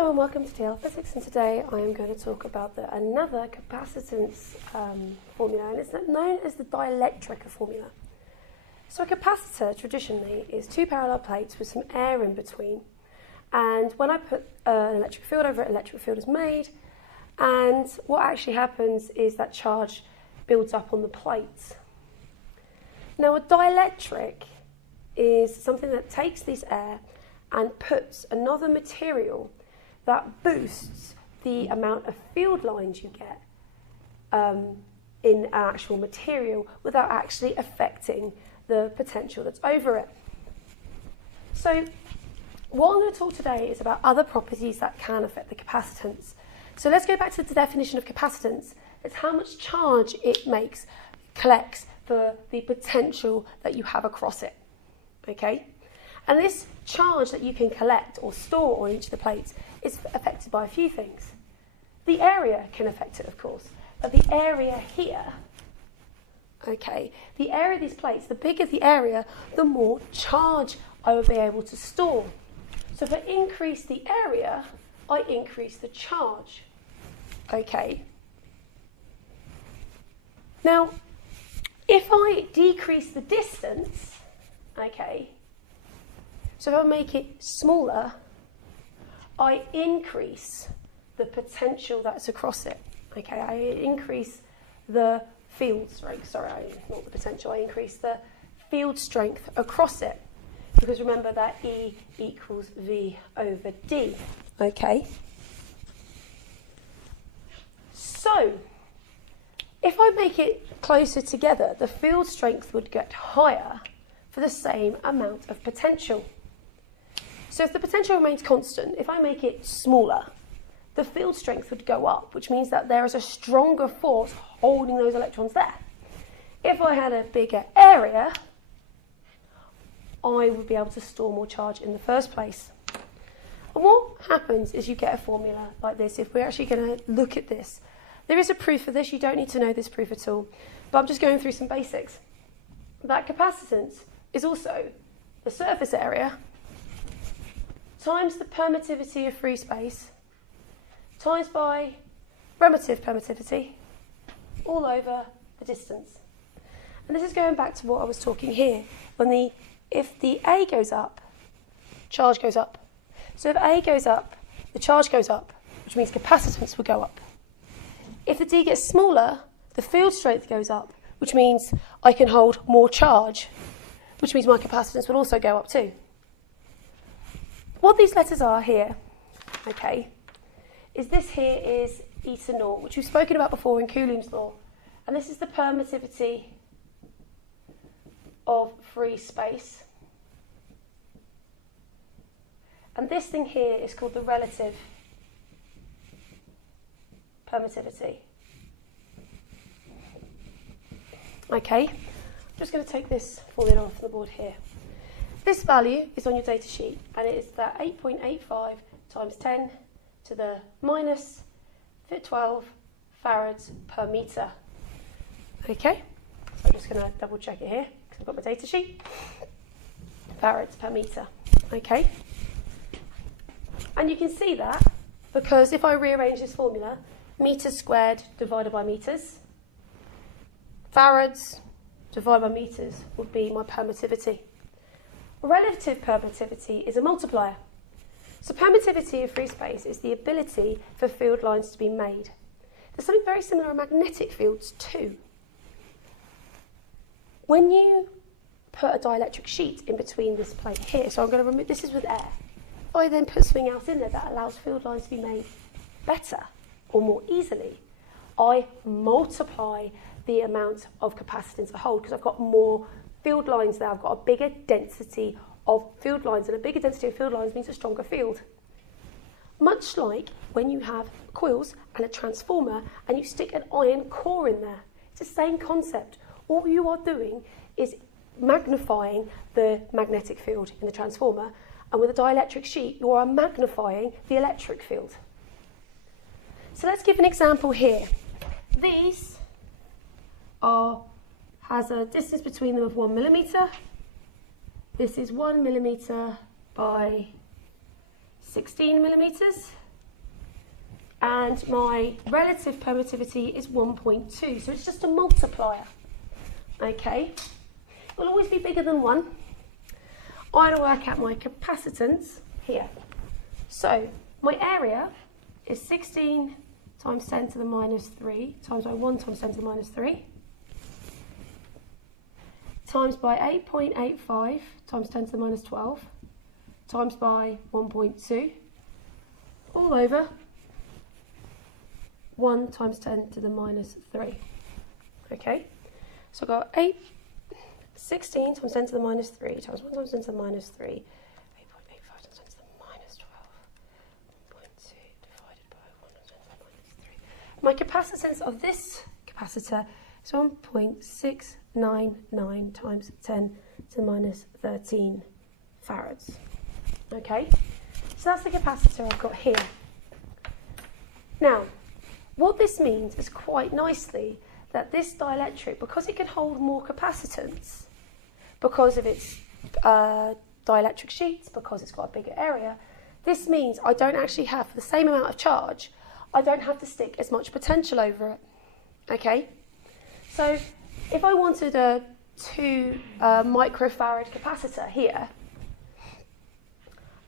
Hello and welcome to AQA Alevel Physics, and today I am going to talk about another capacitance formula, and it's known as the dielectric formula. So a capacitor traditionally is two parallel plates with some air in between, and when I put an electric field over it, an electric field is made, and what actually happens is that charge builds up on the plates. Now a dielectric is something that takes this air and puts another material that boosts the amount of field lines you get in an actual material without actually affecting the potential that's over it. So what I'm going to talk today is about other properties that can affect the capacitance. So let's go back to the definition of capacitance. It's how much charge it collects for the potential that you have across it. Okay? And this charge that you can collect or store on each of the plates is affected by a few things. The area can affect it, of course, but the area here, okay, the area of these plates, the bigger the area, the more charge I will be able to store. So if I increase the area, I increase the charge. Okay. Now, if I decrease the distance, okay, so if I make it smaller, I increase the potential that's across it. Okay, I increase the field strength. Not the potential. I increase the field strength across it, because remember that E equals V over D. Okay. So if I make it closer together, the field strength would get higher for the same amount of potential. So if the potential remains constant, if I make it smaller, the field strength would go up, which means that there is a stronger force holding those electrons there. If I had a bigger area, I would be able to store more charge in the first place. And what happens is you get a formula like this. If we're actually going to look at this, there is a proof for this. You don't need to know this proof at all, but I'm just going through some basics. That capacitance is also the surface area times the permittivity of free space times by relative permittivity all over the distance. And this is going back to what I was talking here. If the A goes up, charge goes up. So if A goes up, the charge goes up, which means capacitance will go up. If the D gets smaller, the field strength goes up, which means I can hold more charge, which means my capacitance will also go up too. What these letters are here, okay, is this here is eta naught, which we've spoken about before in Coulomb's law. And this is the permittivity of free space. And this thing here is called the relative permittivity. Okay, I'm just going to take this formula off the board here. This value is on your data sheet, and it is that 8.85 times 10 to the minus 12 farads per metre. Okay, so I'm just going to double check it here, because I've got my data sheet. Farads per metre. Okay, and you can see that, because if I rearrange this formula, metres squared divided by metres, farads divided by metres would be my permittivity. Relative permittivity is a multiplier. So permittivity of free space is the ability for field lines to be made. There's something very similar in magnetic fields too. When you put a dielectric sheet in between this plate here, so I'm going to remove, this is with air, I then put something else in there that allows field lines to be made better or more easily. I multiply the amount of capacitance I hold because I've got more field lines there. I've got a bigger density of field lines, and a bigger density of field lines means a stronger field. Much like when you have coils and a transformer and you stick an iron core in there. It's the same concept. All you are doing is magnifying the magnetic field in the transformer, and with a dielectric sheet you are magnifying the electric field. So let's give an example here. These has a distance between them of 1 millimetre. This is 1 millimetre by 16 millimetres. and my relative permittivity is 1.2, so it's just a multiplier. Okay, it will always be bigger than 1. I'm going to work out my capacitance here. So my area is 16 times 10 to the minus 3 times by 1 times 10 to the minus 3 times by 8.85 times 10 to the minus 12 times by 1.2 all over 1 times 10 to the minus 3. Okay, so I've got 16 times 10 to the minus 3 times 1 times 10 to the minus 3, 8.85 times 10 to the minus 12, 1.2 divided by 1 times 10 to the minus 3. My capacitance of this capacitor is 1.699 times 10 to the minus 13 farads. Okay, so that's the capacitor I've got here. Now, what this means is quite nicely that this dielectric, because it can hold more capacitance, because of its dielectric sheets, because it's got a bigger area, this means I don't actually have, for the same amount of charge, I don't have to stick as much potential over it. Okay? So if I wanted a 2 microfarad capacitor here,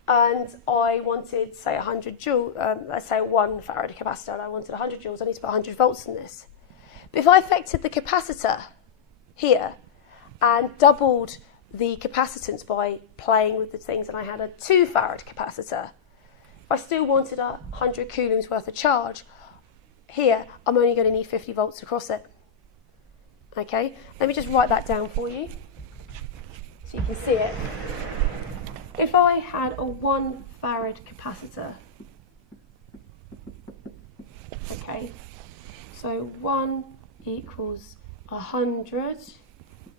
and I wanted, say, 100 joules, let's say a 1 farad capacitor, and I wanted 100 joules, I need to put 100 volts in this. But if I affected the capacitor here and doubled the capacitance by playing with the things, and I had a 2 farad capacitor, if I still wanted 100 coulombs worth of charge, here I'm only going to need 50 volts across it. Okay, let me just write that down for you so you can see it. If I had a 1 farad capacitor, okay, so 1 equals 100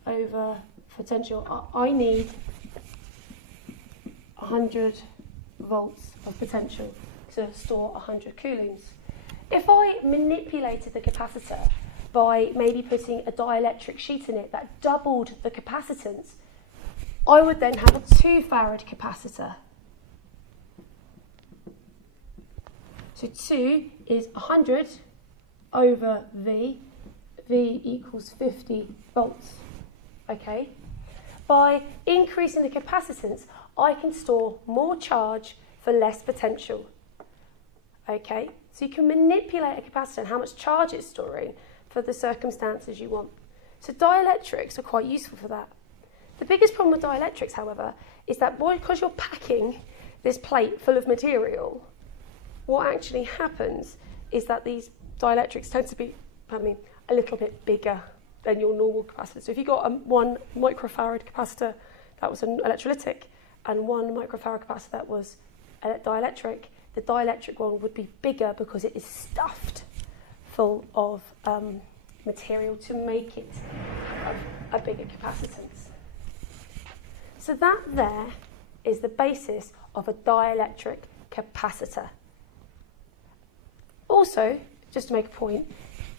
over potential. I need 100 volts of potential to store 100 coulombs. If I manipulated the capacitor by maybe putting a dielectric sheet in it that doubled the capacitance, I would then have a 2 farad capacitor. So 2 is 100 over V. V equals 50 volts. Okay? By increasing the capacitance, I can store more charge for less potential. Okay? So you can manipulate a capacitor and how much charge it's storing for the circumstances you want. So dielectrics are quite useful for that. The biggest problem with dielectrics, however, is that because you're packing this plate full of material, what actually happens is that these dielectrics tend to be, a little bit bigger than your normal capacitor. So if you got a 1 microfarad capacitor that was an electrolytic and 1 microfarad capacitor that was dielectric, the dielectric one would be bigger because it is stuffed full of material to make it a bigger capacitance. So that there is the basis of a dielectric capacitor. Also, just to make a point,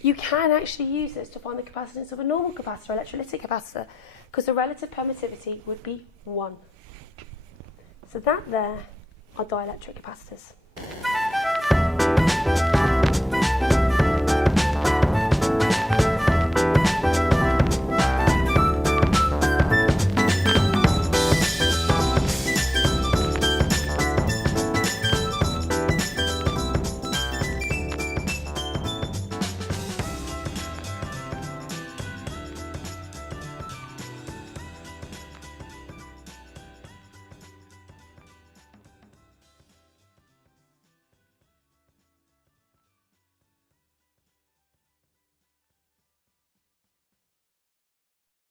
you can actually use this to find the capacitance of a normal capacitor, electrolytic capacitor, because the relative permittivity would be 1. So that there are dielectric capacitors.